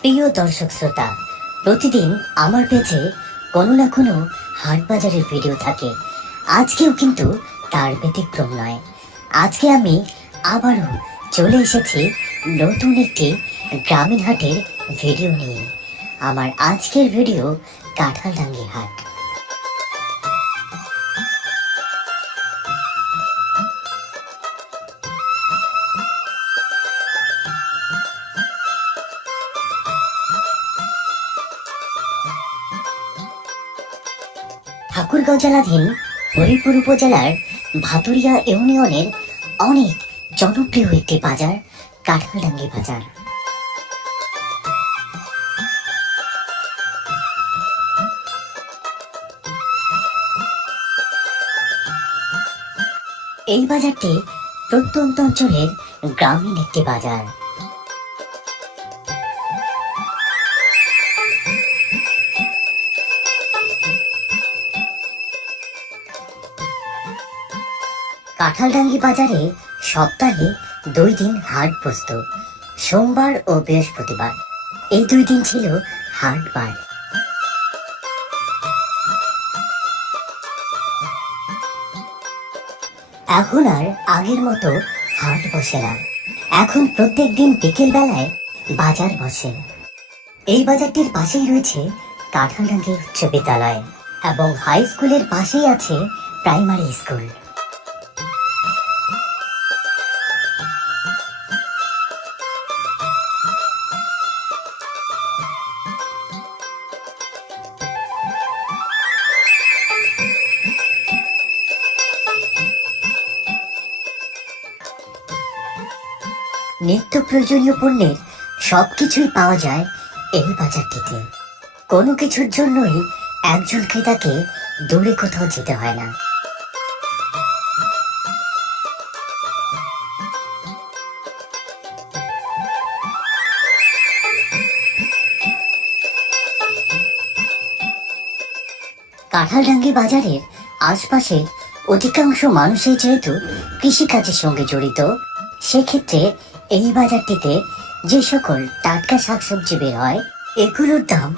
প্রিয় দর্শক শ্রোতা, প্রতিদিন আমার পেজে কোনো না কোনো হাট বাজারের ভিডিও থাকে। আজকেও কিন্তু তার ব্যতিক্রম নয়। আজকে আমি আবারও চলে এসেছি নতুন একটি গ্রামীণ হাটের ভিডিও নিয়ে। আমার আজকের ভিডিও কাঁঠালডাঙ্গি হাট। ঠাকুরগাঁও জেলাধীন হরিপুর উপজেলার ভাতুরিয়া ইউনিয়নের অনেক জনপ্রিয় একটি বাজার কাঁঠালডাঙ্গি বাজার। এই বাজারটি প্রত্যন্ত অঞ্চলের গ্রামীণ একটি বাজার। কাঁঠালডাঙ্গি বাজারে সপ্তাহে 2 দিন হাট বসত, সোমবার ও বৃহস্পতিবার। এই 2 দিন ছিল হাট বার। এখন আর আগের মতো হাট বসে না। এখন প্রত্যেক দিন বিকেল বেলায় বাজার বসে। এই বাজারটির পাশেই রয়েছে কাঁঠালডাঙ্গি উচ্চ বিদ্যালয় এবং হাই স্কুলের পাশেই আছে প্রাইমারি স্কুল। নিত্য প্রয়োজনীয় পণ্যের সবকিছুই পাওয়া যায় এই বাজারটিতে। কোনো কিছুর জন্যই একজন ক্রেতাকে দূরে কোথাও যেতে হয় না। কাঁঠালডাঙ্গি বাজারের আশপাশের অধিকাংশ মানুষই যেহেতু কৃষিকাজের সঙ্গে জড়িত, সেক্ষেত্রে এই বাজারটিতে যে সকল টাটকা শাকসবজি বের হয়, এগুলোর দাম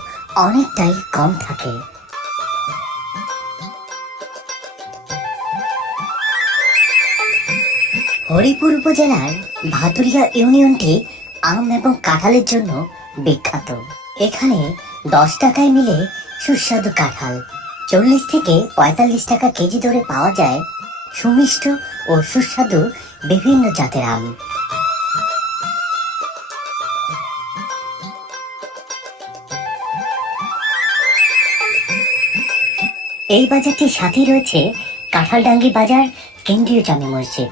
অনেকটাই কম থাকে। হরিপুর উপজেলার ভাতুরিয়া ইউনিয়নটি আম এবং কাঁঠালের জন্য বিখ্যাত। এখানে 10 টাকায় মিলে সুস্বাদু কাঁঠাল 40 থেকে 45 টাকা কেজি দরে পাওয়া যায় সুমিষ্ট ও সুস্বাদু বিভিন্ন জাতের আম। এই বাজারটির সাথেই রয়েছে কাঁঠালডাঙ্গি বাজার কেন্দ্রীয় জামে মসজিদ।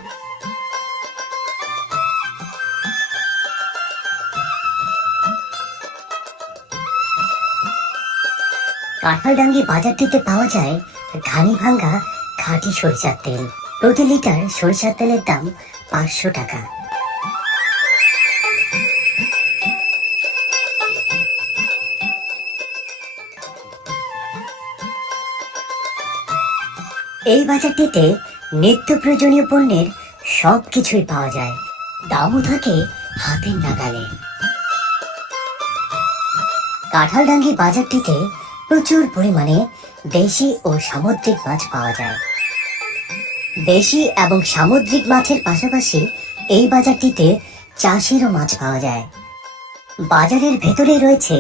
কাঁঠালডাঙ্গি বাজারটিতে পাওয়া যায় ঘানি ভাঙ্গা খাঁটি সরিষার তেল। প্রতি লিটার সরিষার তেলের দাম 500 টাকা। এই বাজারটিতে নিত্য প্রয়োজনীয় পণ্যের সবকিছুই পাওয়া যায়, দামও থাকে হাতের নাগালে। কাঁঠালডাঙ্গি বাজারটিতে প্রচুর পরিমাণে দেশি ও সামুদ্রিক মাছ পাওয়া যায়। দেশি এবং সামুদ্রিক মাছের পাশাপাশি এই বাজারটিতে চাষেরও মাছ পাওয়া যায়। বাজারের ভেতরে রয়েছে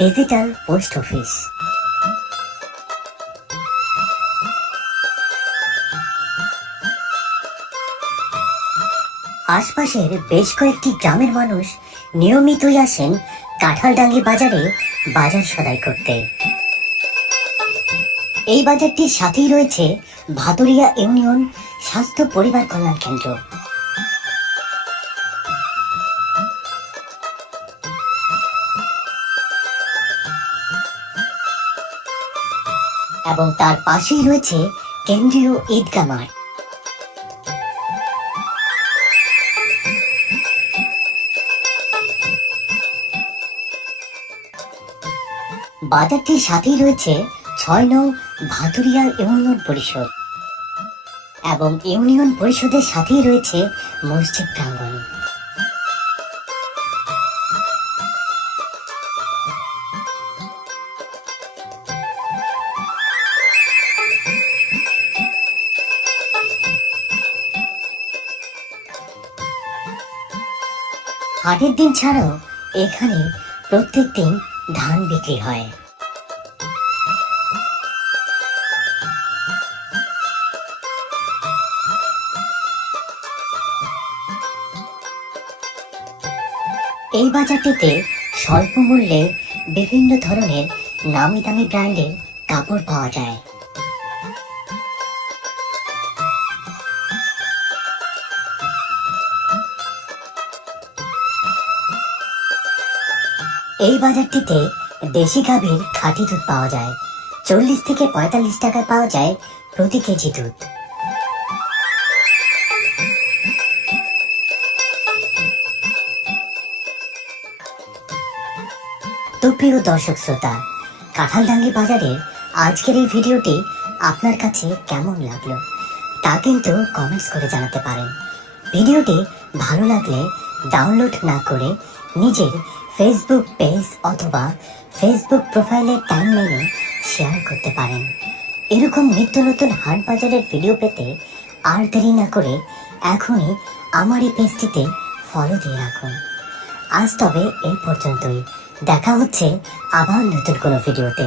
ডিজিটাল পোস্ট অফিস। আশপাশের বেশ কয়েকটি গ্রামের মানুষ নিয়মিতই আসেন কাঁঠালডাঙ্গি বাজারে বাজার সদাই করতে। এই বাজারটির সাথেই রয়েছে ভাতুরিয়া ইউনিয়ন স্বাস্থ্য পরিবার কল্যাণ কেন্দ্র। এবং তার পাশেই রয়েছে কেন্দ্রীয় ঈদগাহ মাঠ। বাজারটির সাথেই রয়েছে 6 নং ভাতুরিয়া ইউনিয়ন পরিষদ এবং ইউনিয়ন পরিষদের সাথেই রয়েছে মসজিদ প্রাঙ্গণ। হাটের দিন ছাড়াও এখানে প্রত্যেক দিন ধান বিক্রি হয়। এই বাজারটিতে স্বল্প মূল্যে বিভিন্ন ধরনের নামি দামি ব্র্যান্ডের কাপড় পাওয়া যায়। এই বাজারটিতে দেশি গাভীর খাঁটি দুধ পাওয়া যায়। 40 থেকে 45 টাকায় পাওয়া যায় প্রতি কেজি দুধ। তো প্রিয় দর্শক শ্রোতা, কাঁঠালডাঙ্গি বাজারের আজকের এই ভিডিওটি আপনার কাছে কেমন লাগলো তা কিন্তু কমেন্টস করে জানাতে পারেন। ভিডিওটি ভালো লাগলে ডাউনলোড না করে নিজের ফেসবুক পেজ অথবা ফেসবুক প্রোফাইলের টাইমলাইনে শেয়ার করতে পারেন। এরকম নিত্য নতুন হাট বাজারের ভিডিও পেতে আর দেরি না করে এখনই আমার এই পেজটিতে ফলো দিয়ে রাখুন। আজ তবে এই পর্যন্তই, দেখা হচ্ছে আবার নতুন কোনো ভিডিওতে।